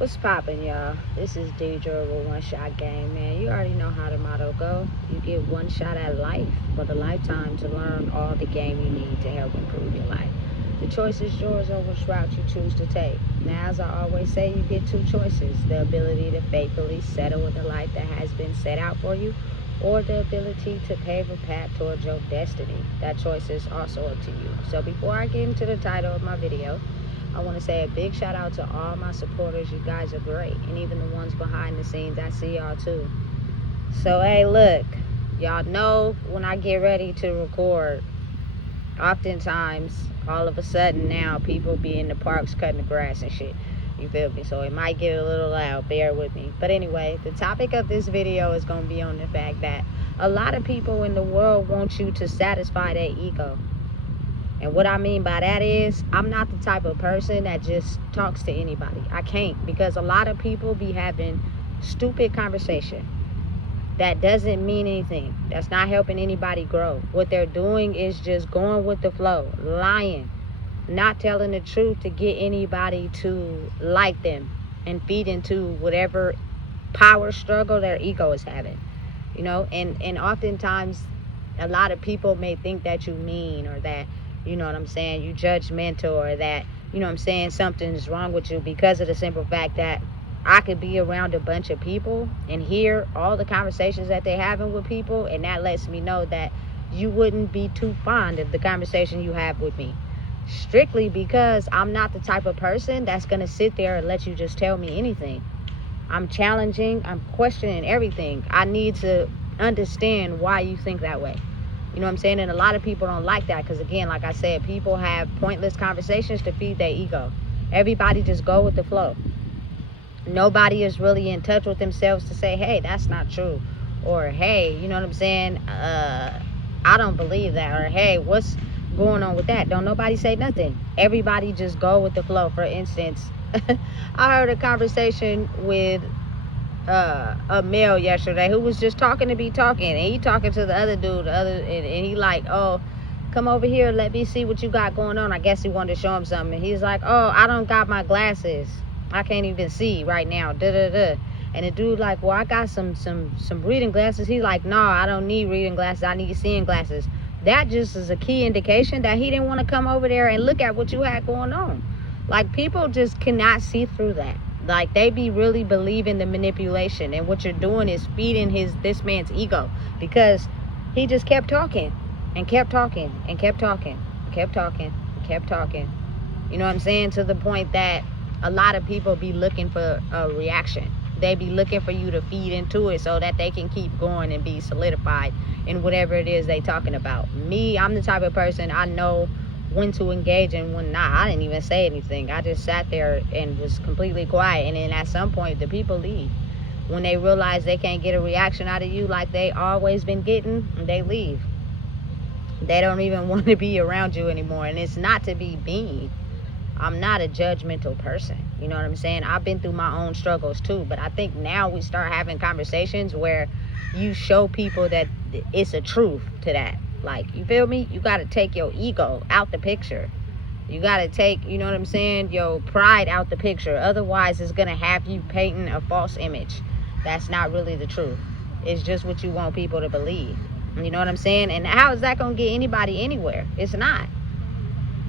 What's poppin', y'all? This is Deidre with One Shot Game, man. You already know how the motto go. You get one shot at life, but a lifetime to learn all the game you need to help improve your life. The choice is yours on which route you choose to take. Now, as I always say, you get two choices: the ability to faithfully settle with the life that has been set out for you, or the ability to pave a path towards your destiny. That choice is also up to you. So before I get into the title of my video, I want to say a big shout out to all my supporters. You guys are great. And even the ones behind the scenes, I see y'all too. So, hey, look, y'all know when I get ready to record, oftentimes, all of a sudden now, people be in the parks cutting the grass and shit. You feel me? So it might get a little loud. Bear with me. But anyway, the topic of this video is going to be on the fact that a lot of people in the world want you to satisfy their ego. And what I mean by that is, I'm not the type of person that just talks to anybody. I can't, because a lot of people be having stupid conversation that doesn't mean anything. That's not helping anybody grow. What they're doing is just going with the flow, lying, not telling the truth to get anybody to like them and feed into whatever power struggle their ego is having. You know, and oftentimes a lot of people may think that you mean, or that, you know what I'm saying, you judgmental, or that, you know what I'm saying, something's wrong with you, because of the simple fact that I could be around a bunch of people and hear all the conversations that they're having with people, and that lets me know that you wouldn't be too fond of the conversation you have with me. Strictly because I'm not the type of person that's going to sit there and let you just tell me anything. I'm challenging, I'm questioning everything. I need to understand why you think that way. You know what I'm saying? And a lot of people don't like that, because, again, like I said, people have pointless conversations to feed their ego. Everybody just go with the flow. Nobody is really in touch with themselves to say, hey, that's not true. Or, hey, you know what I'm saying? I don't believe that. Or, hey, what's going on with that? Don't nobody say nothing. Everybody just go with the flow. For instance, I heard a conversation with a male yesterday who was just talking to be talking, and he talking to the other dude, and he like, oh, come over here, let me see what you got going on. I guess he wanted to show him something. And he's like, oh, I don't got my glasses, I can't even see right now, and the dude like, well, I got some reading glasses. He's like, no, I don't need reading glasses, I need seeing glasses. That just is a key indication that he didn't want to come over there and look at what you had going on. Like, people just cannot see through that. Like, they be really believing the manipulation, and what you're doing is feeding this man's ego, because he just kept talking and kept talking and kept talking and kept talking and kept talking. You know what I'm saying? To the point that a lot of people be looking for a reaction. They be looking for you to feed into it so that they can keep going and be solidified in whatever it is they talking about. Me, I'm the type of person, I know when to engage and when not. I didn't even say anything. I just sat there and was completely quiet. And then at some point, the people leave. When they realize they can't get a reaction out of you like they always been getting, they leave. They don't even want to be around you anymore. And it's not to be mean. I'm not a judgmental person. You know what I'm saying? I've been through my own struggles too. But I think now we start having conversations where you show people that it's a truth to that. Like, you feel me? You got to take your ego out the picture. You got to take, you know what I'm saying, your pride out the picture. Otherwise, it's going to have you painting a false image. That's not really the truth. It's just what you want people to believe. You know what I'm saying? And how is that going to get anybody anywhere? It's not.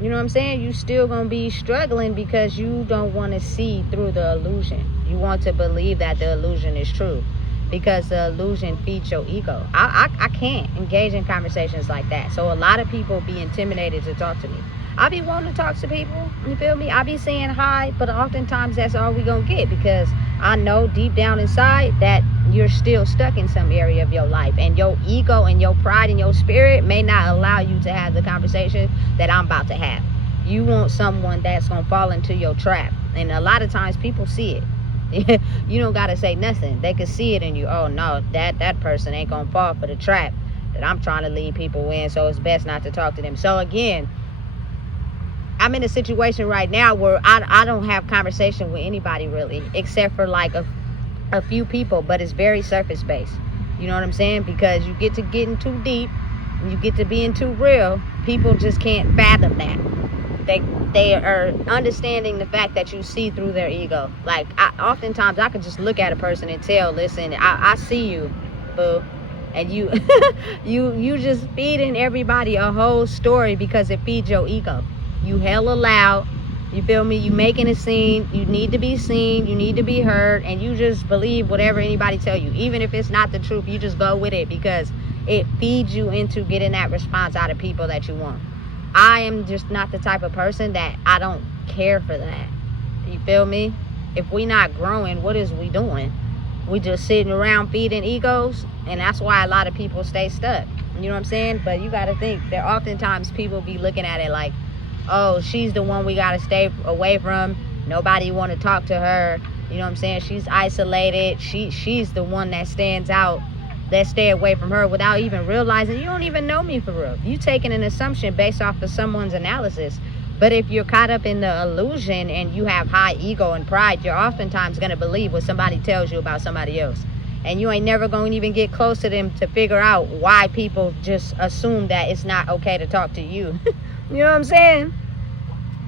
You know what I'm saying? You still going to be struggling because you don't want to see through the illusion. You want to believe that the illusion is true, because the illusion feeds your ego. I can't engage in conversations like that. So a lot of people be intimidated to talk to me. I be wanting to talk to people, you feel me? I be saying hi, but oftentimes that's all we gonna get, because I know deep down inside that you're still stuck in some area of your life, and your ego and your pride and your spirit may not allow you to have the conversation that I'm about to have. You want someone that's gonna fall into your trap, and a lot of times people see it. You don't gotta say nothing. They can see it in you. Oh no, that person ain't gonna fall for the trap that I'm trying to lead people in, so it's best not to talk to them. So again, I'm in a situation right now where I don't have conversation with anybody really, except for like a few people, but it's very surface based. You know what I'm saying? Because you get to getting too deep, and you get to being too real, people just can't fathom that. they are understanding the fact that you see through their ego. Like, oftentimes I could just look at a person and tell, listen, I see you, boo. And you you just feeding everybody a whole story because it feeds your ego. You hella loud, you feel me? You making a scene. You need to be seen, you need to be heard, and you just believe whatever anybody tell you. Even if it's not the truth, you just go with it because it feeds you into getting that response out of people that you want. I am just not the type of person that I don't care for that. You feel me? If we not growing, what is we doing? We just sitting around feeding egos, and that's why a lot of people stay stuck. You know what I'm saying? But you got to think that oftentimes people be looking at it like, oh, she's the one we got to stay away from. Nobody want to talk to her. You know what I'm saying? She's isolated. She's the one that stands out. Let's stay away from her, without even realizing you don't even know me for real. You taking an assumption based off of someone's analysis. But if you're caught up in the illusion and you have high ego and pride, you're oftentimes going to believe what somebody tells you about somebody else. And you ain't never going to even get close to them to figure out why people just assume that it's not okay to talk to you. You know what I'm saying?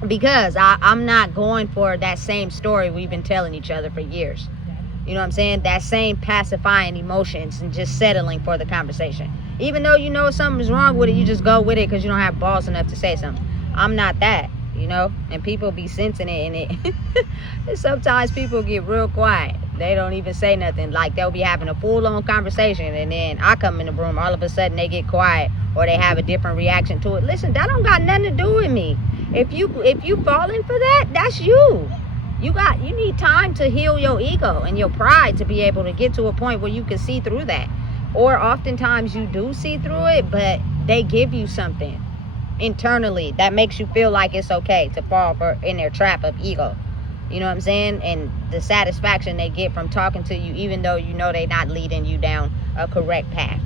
Because I'm not going for that same story we've been telling each other for years. You know what I'm saying? That same pacifying emotions and just settling for the conversation. Even though you know something's wrong with it, you just go with it because you don't have balls enough to say something. I'm not that, you know? And people be sensing it, and it sometimes people get real quiet. They don't even say nothing. Like, they'll be having a full-on conversation, and then I come in the room, all of a sudden they get quiet, or they have a different reaction to it. Listen, that don't got nothing to do with me. If you falling for that, that's you. You need time to heal your ego and your pride to be able to get to a point where you can see through that. Or oftentimes you do see through it, but they give you something internally that makes you feel like it's okay to fall in their trap of ego. You know what I'm saying? And the satisfaction they get from talking to you, even though you know they're not leading you down a correct path.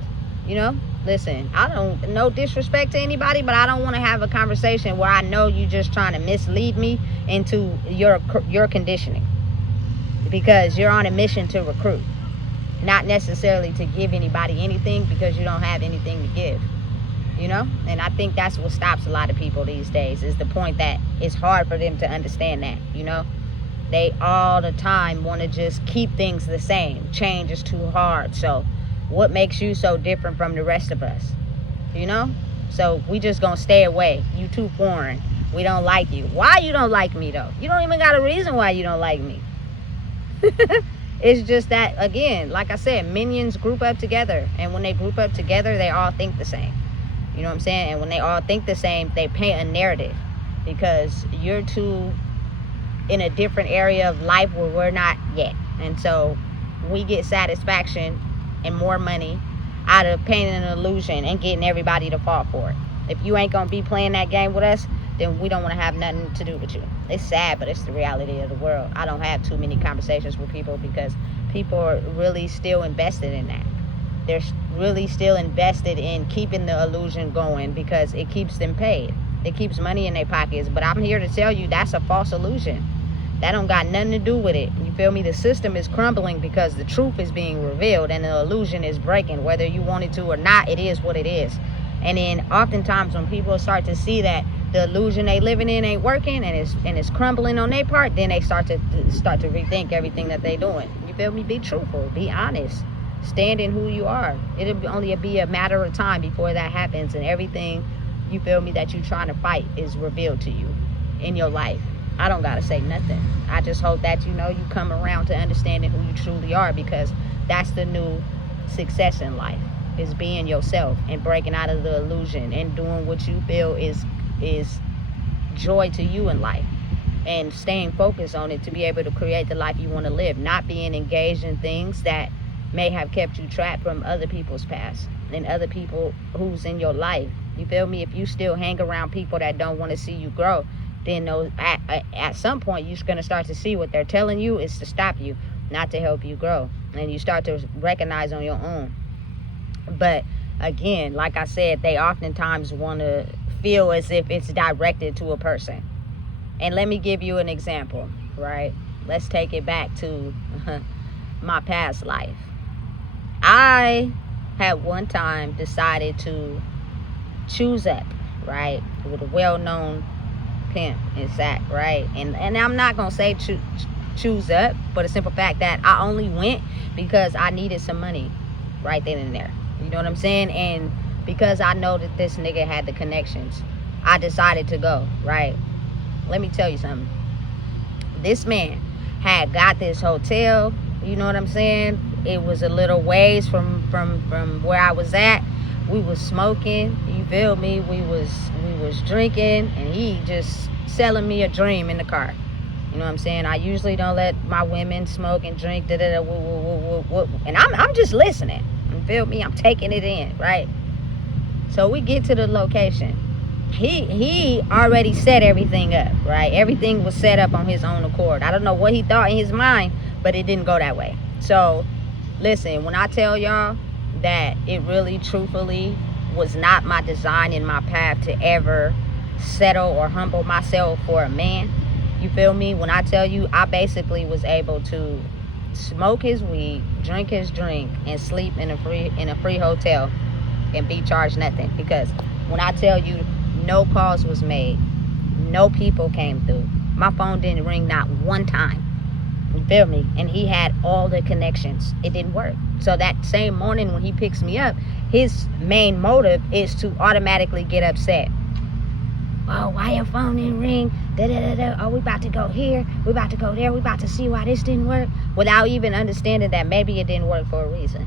You know? Listen, I don't, no disrespect to anybody, but I don't want to have a conversation where I know you just trying to mislead me into your conditioning, because you're on a mission to recruit, not necessarily to give anybody anything, because you don't have anything to give. You know? And I think that's what stops a lot of people these days, is the point that it's hard for them to understand that. You know, they all the time want to just keep things the same. Change is too hard. So what makes you so different from the rest of us? You know? So we just gonna stay away. You too foreign. We don't like you. Why you don't like me though? You don't even got a reason why you don't like me. It's just that, again, like I said, minions group up together, and when they group up together, they all think the same. You know what I'm saying? And when they all think the same, they paint a narrative, because you're two in a different area of life where we're not yet. And so we get satisfaction and more money out of painting an illusion and getting everybody to fall for it. If you ain't gonna be playing that game with us, then we don't want to have nothing to do with you. It's sad, but it's the reality of the world. I don't have too many conversations with people because people are really still invested in that. They're really still invested in keeping the illusion going because it keeps them paid. It keeps money in their pockets. But I'm here to tell you that's a false illusion. That don't got nothing to do with it. You feel me? The system is crumbling because the truth is being revealed and the illusion is breaking. Whether you want it to or not, it is what it is. And then oftentimes when people start to see that the illusion they living in ain't working and it's crumbling on their part, then they start to rethink everything that they doing. You feel me? Be truthful. Be honest. Stand in who you are. It'll only be a matter of time before that happens, and everything, you feel me, that you're trying to fight is revealed to you in your life. I don't gotta say nothing. I just hope that you come around to understanding who you truly are, because that's the new success in life, is being yourself and breaking out of the illusion and doing what you feel is joy to you in life, and staying focused on it to be able to create the life you want to live, not being engaged in things that may have kept you trapped from other people's past and other people who's in your life. You feel me? If you still hang around people that don't want to see you grow, then at some point you're going to start to see what they're telling you is to stop you, not to help you grow, and you start to recognize on your own. But again, like I said, they oftentimes want to feel as if it's directed to a person. And let me give you an example, right? Let's take it back to my past life. I had one time decided to choose up, right, with a well-known pimp and sack, right? And I'm not gonna say choose up, for the simple fact that I only went because I needed some money right then and there. You know what I'm saying? And because I know that this nigga had the connections, I decided to go, right? Let me tell you something. This man had got this hotel, you know what I'm saying? It was a little ways from where I was at. We was smoking, you feel me? We was drinking, and he just selling me a dream in the car. You know what I'm saying? I usually don't let my women smoke and drink, and I'm just listening. You feel me? I'm taking it in, right? So we get to the location. He already set everything up, right? Everything was set up on his own accord. I don't know what he thought in his mind, but it didn't go that way. So listen, when I tell y'all that it really truthfully was not my design in my path to ever settle or humble myself for a man, you feel me? When I tell you I basically was able to smoke his weed, drink his drink, and sleep in a free hotel and be charged nothing, because when I tell you no calls was made, no people came through, my phone didn't ring not one time. You feel me? And he had all the connections. It didn't work. So that same morning when he picks me up, his main motive is to automatically get upset. Oh, why your phone didn't ring? Oh, we about to go here, we about to go there, we about to see why this didn't work, without even understanding that maybe it didn't work for a reason.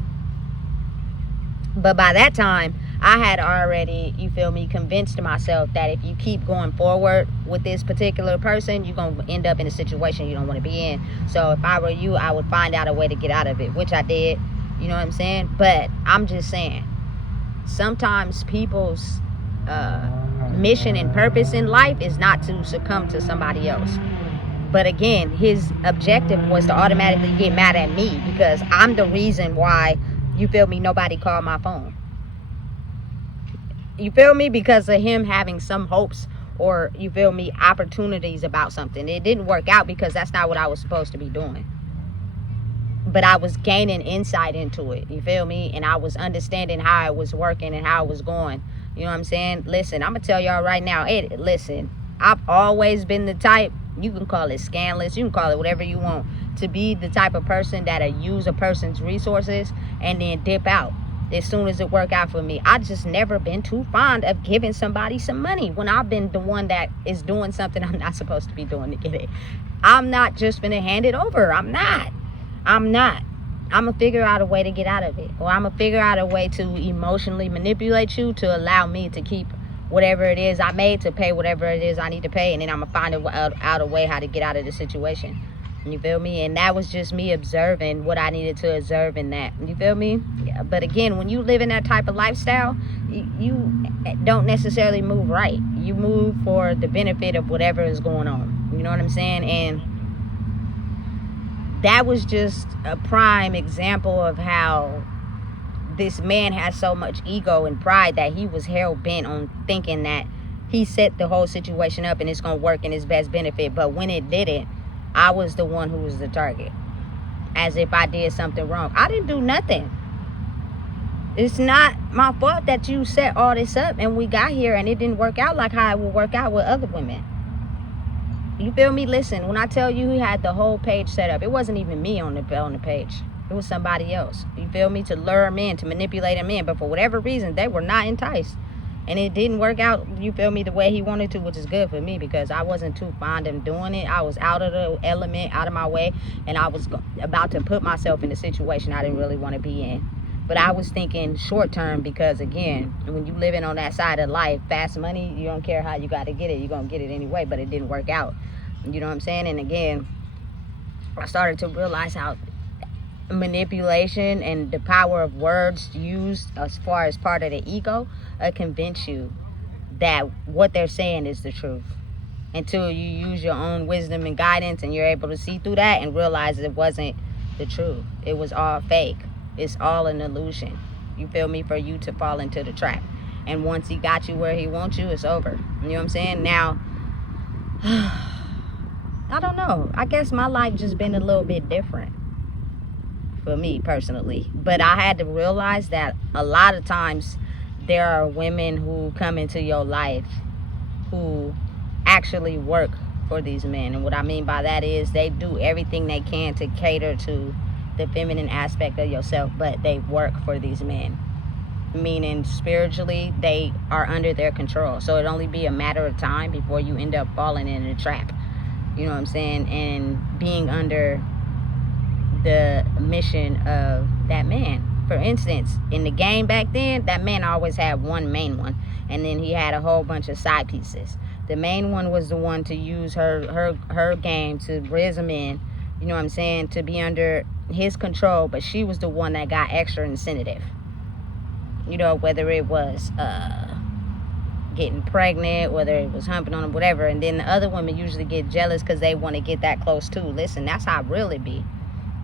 But by that time, I had already, you feel me, convinced myself that if you keep going forward with this particular person, you're going to end up in a situation you don't want to be in. So if I were you, I would find out a way to get out of it, which I did. You know what I'm saying? But I'm just saying, sometimes people's mission and purpose in life is not to succumb to somebody else. But again, his objective was to automatically get mad at me because I'm the reason why, you feel me, nobody called my phone. You feel me? Because of him having some hopes or, you feel me, opportunities about something. It didn't work out because that's not what I was supposed to be doing. But I was gaining insight into it. You feel me? And I was understanding how it was working and how it was going. You know what I'm saying? Listen, I'm going to tell y'all right now. Listen, I've always been the type, you can call it scandalous, you can call it whatever you want, to be the type of person that'll use a person's resources and then dip out as soon as it work out for me. I just never been too fond of giving somebody some money when I've been the one that is doing something I'm not supposed to be doing to get it. I'm not just gonna hand it over. I'm not. I'm gonna figure out a way to get out of it, or I'm gonna figure out a way to emotionally manipulate you to allow me to keep whatever it is I made, to pay whatever it is I need to pay, and then I'm gonna find out a way how to get out of the situation. You feel me? And that was just me observing what I needed to observe in that. You feel me? Yeah. But again, when you live in that type of lifestyle, you don't necessarily move right. You move for the benefit of whatever is going on. You know what I'm saying? And that was just a prime example of how this man has so much ego and pride that he was hell-bent on thinking that he set the whole situation up and it's going to work in his best benefit. But when it didn't, I was the one who was the target, as if I did something wrong. I didn't do nothing. It's not my fault that you set all this up and we got here and it didn't work out like how it would work out with other women. You feel me? Listen, when I tell you he had the whole page set up, it wasn't even me on the page. It was somebody else. You feel me? To lure him in, to manipulate him in. But for whatever reason, they were not enticed. And it didn't work out, you feel me, the way he wanted to, which is good for me because I wasn't too fond of doing it. I was out of the element, out of my way, and I was about to put myself in a situation I didn't really want to be in. But I was thinking short term because, again, when you living on that side of life, fast money, you don't care how you got to get it. You're going to get it anyway, but it didn't work out. You know what I'm saying? And again, I started to realize how manipulation and the power of words used as far as part of the ego convince you that what they're saying is the truth, until you use your own wisdom and guidance and you're able to see through that and realize it wasn't the truth. It was all fake. It's all an illusion, you feel me, for you to fall into the trap. And once he got you where he wants you, it's over. You know what I'm saying? Now I don't know, I guess my life just been a little bit different for me personally. But I had to realize that a lot of times there are women who come into your life who actually work for these men. And what I mean by that is they do everything they can to cater to the feminine aspect of yourself, but they work for these men, meaning spiritually they are under their control. So it only be a matter of time before you end up falling in a trap, you know what I'm saying, and being under the mission of that man. For instance, in the game back then, that man always had one main one, and then he had a whole bunch of side pieces. The main one was the one to use her game to raise him in, you know what I'm saying, to be under his control, but she was the one that got extra incentive, you know, whether it was getting pregnant, whether it was humping on him, whatever. And then the other women usually get jealous because they want to get that close too. Listen, that's how it really be.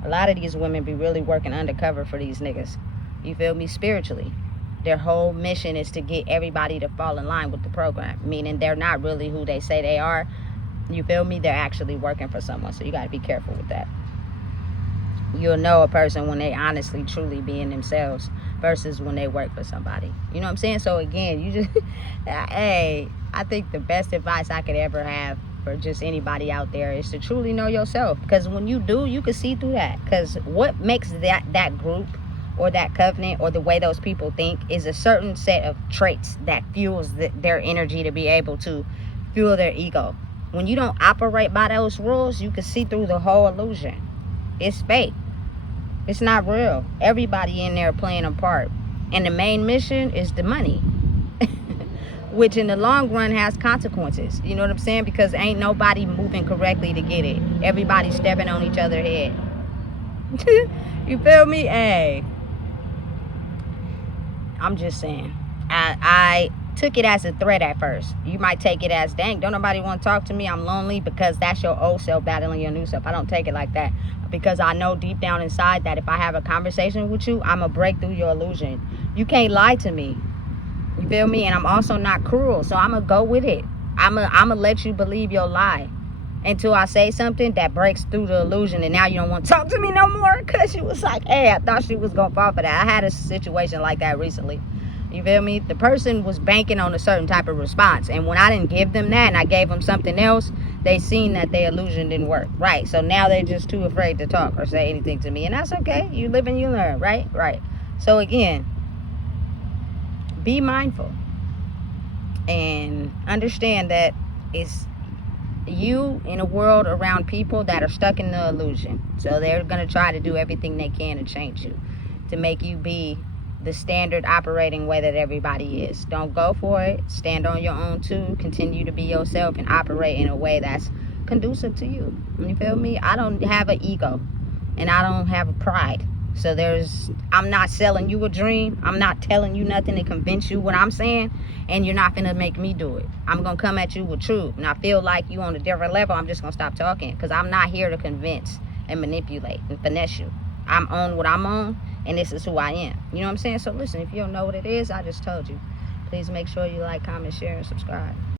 A lot of these women be really working undercover for these niggas, you feel me, spiritually. Their whole mission is to get everybody to fall in line with the program, meaning they're not really who they say they are, you feel me. They're actually working for someone, so you got to be careful with that. You'll know a person when they honestly truly being themselves versus when they work for somebody, you know what I'm saying. So again, you just hey, I think the best advice I could ever have for just anybody out there is to truly know yourself, because when you do, you can see through that. Because what makes that group or that covenant or the way those people think is a certain set of traits that fuels their energy to be able to fuel their ego. When you don't operate by those rules, you can see through the whole illusion. It's fake. It's not real. Everybody in there playing a part, and the main mission is the money, which in the long run has consequences, you know what I'm saying, because ain't nobody moving correctly to get it. Everybody's stepping on each other's head. You feel me? Hey, I'm just saying, I took it as a threat at first. You might take it as, dang, don't nobody want to talk to me, I'm lonely, because that's your old self battling your new self. I don't take it like that, because I know deep down inside that if I have a conversation with you, I'm gonna break through your illusion. You can't lie to me, you feel me? And I'm also not cruel, so I'm gonna go with it. I'm gonna let you believe your lie until I say something that breaks through the illusion, and now you don't want to talk to me no more because you was like, hey, I thought she was gonna fall for that. I had a situation like that recently, you feel me. The person was banking on a certain type of response, and when I didn't give them that and I gave them something else, they seen that their illusion didn't work, right? So now they're just too afraid to talk or say anything to me, and that's okay. You live and you learn, right? So again, be mindful and understand that it's you in a world around people that are stuck in the illusion. So they're going to try to do everything they can to change you, to make you be the standard operating way that everybody is. Don't go for it. Stand on your own too. Continue to be yourself and operate in a way that's conducive to you. You feel me? I don't have an ego and I don't have a pride. So I'm not selling you a dream. I'm not telling you nothing to convince you what I'm saying, and you're not gonna make me do it. I'm gonna come at you with truth. And I feel like you on a different level, I'm just gonna stop talking, because I'm not here to convince and manipulate and finesse you. I'm on what I'm on, and this is who I am. You know what I'm saying? So listen, if you don't know what it is, I just told you. Please make sure you like, comment, share, and subscribe.